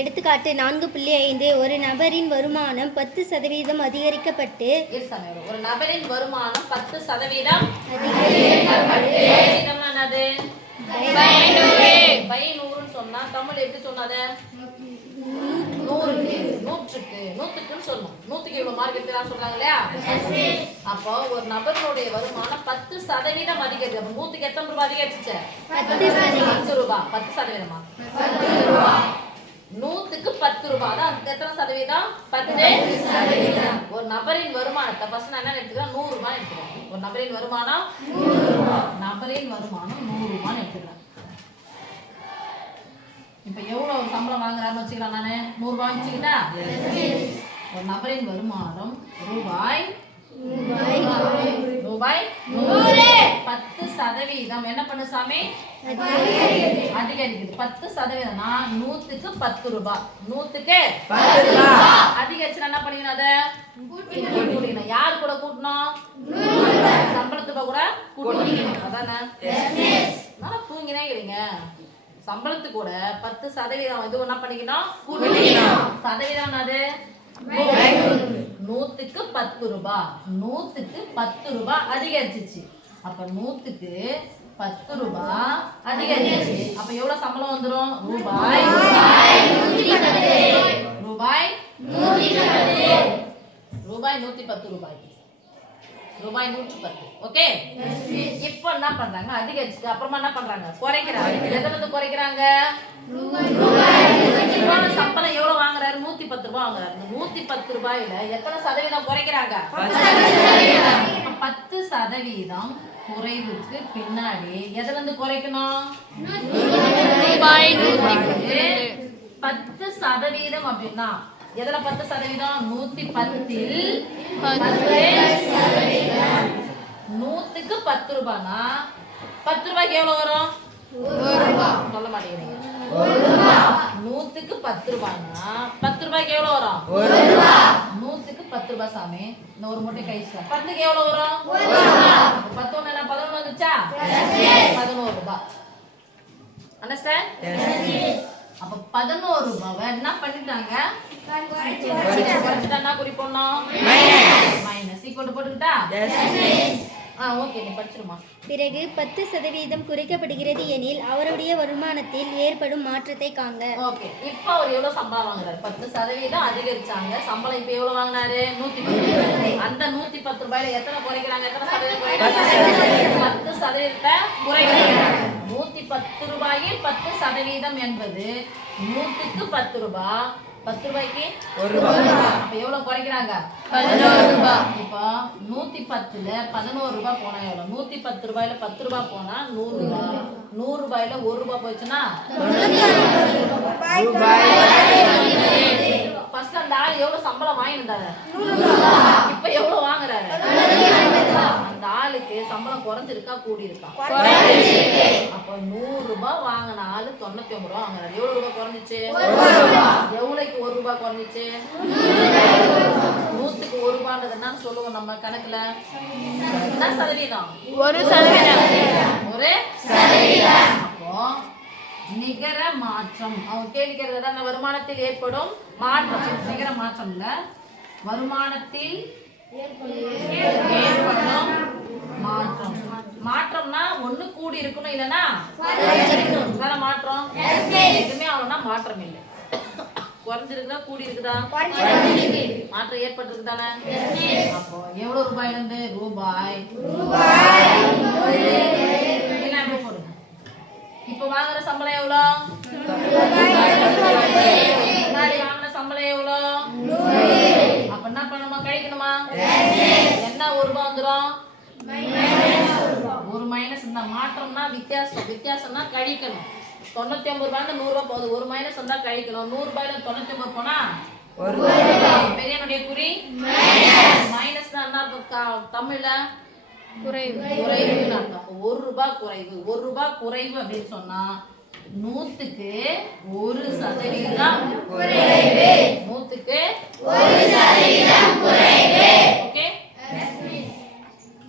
எடுத்துக்காட்டு 4.5 ஒரு நபரின் வருமானம் 10% அதிகரிக்கப்பட்டு ஒரு நபரின் வருமானம் 10% சொன்னா தமிழ் எப்படி சொன்னாது? 100க்கு சொல்லணும். 100க்கு இவ்வளவு மார்க் எடுத்துக்கலாம் சொல்றாங்க இல்லையா? அப்போ ஒரு நபருடைய வருமானம் 10% அதிகரிச்சு. அப்ப 100க்கு எத்தனை ரூபாய் அதிகரிச்சுச்சு? 10 ரூபாய். 10%மா? 10 ரூபாய். 100க்கு 10 ரூபாய். அதான் எத்தனை சதவீதம்? 10%. ஒரு நபரின் வருமானத்தை ஃபர்ஸ்ட் நான் என்ன எடுத்துக்கிறேன்? 100 ரூபாய் எடுத்துக்கிறேன். ஒரு நபரின் வருமானம் 100 ரூபாய். நபரின் வருமானம் 100 ரூபாய் எடுத்துக்கிறேன். இப்ப எவ்வளவு சம்பளம் வாங்குறாருன்னு வச்சுக்கலாம். நானு 100 ரூபாய் வச்சுக்கிட்டா ஒரு நபரின் வருமானம் ரூபாய் 10% என்ன பண்ணு சாமி? அதிகரிக்குது. 10%னா 100க்கு 10 ரூபாய். 100க்கு 10 ரூபாய் அதிகரிச்சு என்ன பண்ணிக்கணும்? அதை கூட்டிக்கணும். யார் கூட கூட்டணும்? சம்பளத்துக்கு கூட கூட்டணும். அதானே? நல்லா தூங்கினே இருங்க. சம்பளத்து கூட 10% இது என்ன பண்ணிக்கணும்? சதவீதம் அது 100க்கு 10 ரூபாய். 100க்கு 10 ரூபாய் அதிகரிச்சிச்சு. அப்ப 100க்கு 10 ரூபாய் அதிகரிச்சிச்சு. அப்ப எவ்வளவு சம்பளம் வந்துரும்? ரூபாய் 110 ரூபாய். ரூபாய் 110. ஓகே. இப்போ என்ன பண்றாங்க? அதிகரிச்சு அப்புறமா என்ன பண்றாங்க? குறைக்கிறாங்க. எதனால குறைக்கிறாங்க? ரூபாய். சம்பளம் எவ்வளவு வாங்குறாரு? 110 ரூபாய் வாங்குறாரு. இந்த 110 ரூபாயில எத்தனை சதவீதம் குறைக்கிறாங்க? 10% குறைவுக்கு பின்னாடி எதுல இருந்து குறைக்கணும்? ரூபாய் 10% அப்படின்னா எதுல 10%? 110ல் 10%. 100க்கு 10 ரூபாய்னா 10 ரூபாய்க்கு எவ்வளவு வரும்? 1 ரூபாய். சொல்ல மாட்டேங்கிறீங்க. 100க்கு 10 ரூபாய்னா 10 ரூபாய்க்கு எவ்வளவு வரும்? 1 ரூபாய். 100க்கு 10 ரூபாய் சாமி. இந்த ஒரு மூட்டை கைஸ்ல 10க்கு எவ்வளவு வரும்? 1 ரூபாய். 10 ஒண்ணு 11 வந்துச்சா? 11 ரூபாய். அண்டர்ஸ்டாண்ட்? அப்ப 11 ரூபாவை என்ன பண்ணிட்டாங்க? குறைச்சிட்டா என்ன குறிப்போம்? மைனஸ். ஈக்குவல் போட்டுக்கிட்டா? ஓகே, நீ படிச்சிருமா. பிறகு 10% குறைக்கப்படுகிறது எனில் அவருடைய வருமானத்தில் ஏற்படும் மாற்றத்தை காண்க. ஓகே. இப்போ அவர் எவ்வளவு சம்பளம் வாங்குறாரு? 10% அதிகரிச்சாங்க. சம்பளம் இப்போ எவ்வளவு வாங்குறாரு? 110. அந்த 110 ரூபாயில எத்தனை குறைக்கிறாங்க? எத்தனை சதவீதம் குறைக்கிறாங்க? 10% குறைக்கிறாங்க. 110 ரூபாயில் 10% என்பது 100க்கு 10 ரூபாய். 10 ரூபாய்க்கு 1 ரூபாய். அப்ப எவ்வளவு குறைக்கிறாங்க? 11 ரூபாய். இப்போ 110ல 11 ரூபாய் போனா எவ்வளவு? 110 ரூபாயில 10 ரூபாய் போனா 100 ரூபாய். 100 ரூபாயில 1 ரூபாய் போச்சுன்னா ஃபர்ஸ்ட் அந்த ஆள் எவ்வளவு சம்பளம் வாங்கினாரு? இப்ப எவ்வளவு வாங்குறாரு? அந்த ஆளுக்கு சம்பளம் குறைஞ்சிருக்கா கூடி இருக்கா? அப்ப 100 ரூபாய் வாங்கின ஆளு 99 ரூபாய் வாங்குறாரு. எவ்வளவு ரூபாய் குறைஞ்சிச்சு? எவ்வளவுக்கு 1 ரூபாய் குறைஞ்சிச்சு? 100க்கு 1 ரூபாய்ன்றது என்னன்னு சொல்லுவோம் நம்ம கணக்குல? என்ன சதவீதம்? 1%. 1%. அப்போ நிகர மாற்றம். அவங்க கேள்விக்கிறது அந்த வருமானத்தில் ஏற்படும் மாற்றம். நிகர மாற்றம் இல்ல, வருமானத்தில் ஏற்படும் மாற்றம். மாற்றம்னா ஒண்ணு கூடி இருக்கணும், இல்லனா தான மாற்றம். எதுவுமே ஆகணும்னா மாற்றம் இல்லை. குறைஞ்சிருக்குதா கூடி இருக்குதா? மாற்றம் ஏற்பட்டிருக்கு தானே? அப்போ எவ்வளவு ரூபாயில இருந்து? ரூபாய். போடுங்க. இப்ப வாங்குற சம்பளம் எவ்வளவு? முன்னாடி வாங்கின சம்பளம் எவ்வளவு? அப்ப என்ன பண்ணணுமா? கழிக்கணுமா? என்ன 1 ரூபாய் வந்துடும்? ஒரு மைனஸ். இந்த மாற்றம்னா வித்தியாசம். வித்தியாசம்னா கழிக்கணும். 99 ரூபாய் 100 ரூபாய் போகுது. ஒரு மைனஸ் வந்தா கழிக்கணும். 100 ரூபாயில 99 போனா பெரியனுடைய குறி மைனஸ் தான். என்ன தமிழ்ல? குறைவு. குறைவுன்னு அர்த்தம். 1 ரூபாய் குறைவு. 1 ரூபாய் குறைவு அப்படின்னு சொன்னா 100க்கு 1% குறைவு. 100க்கு 1% குறைவு.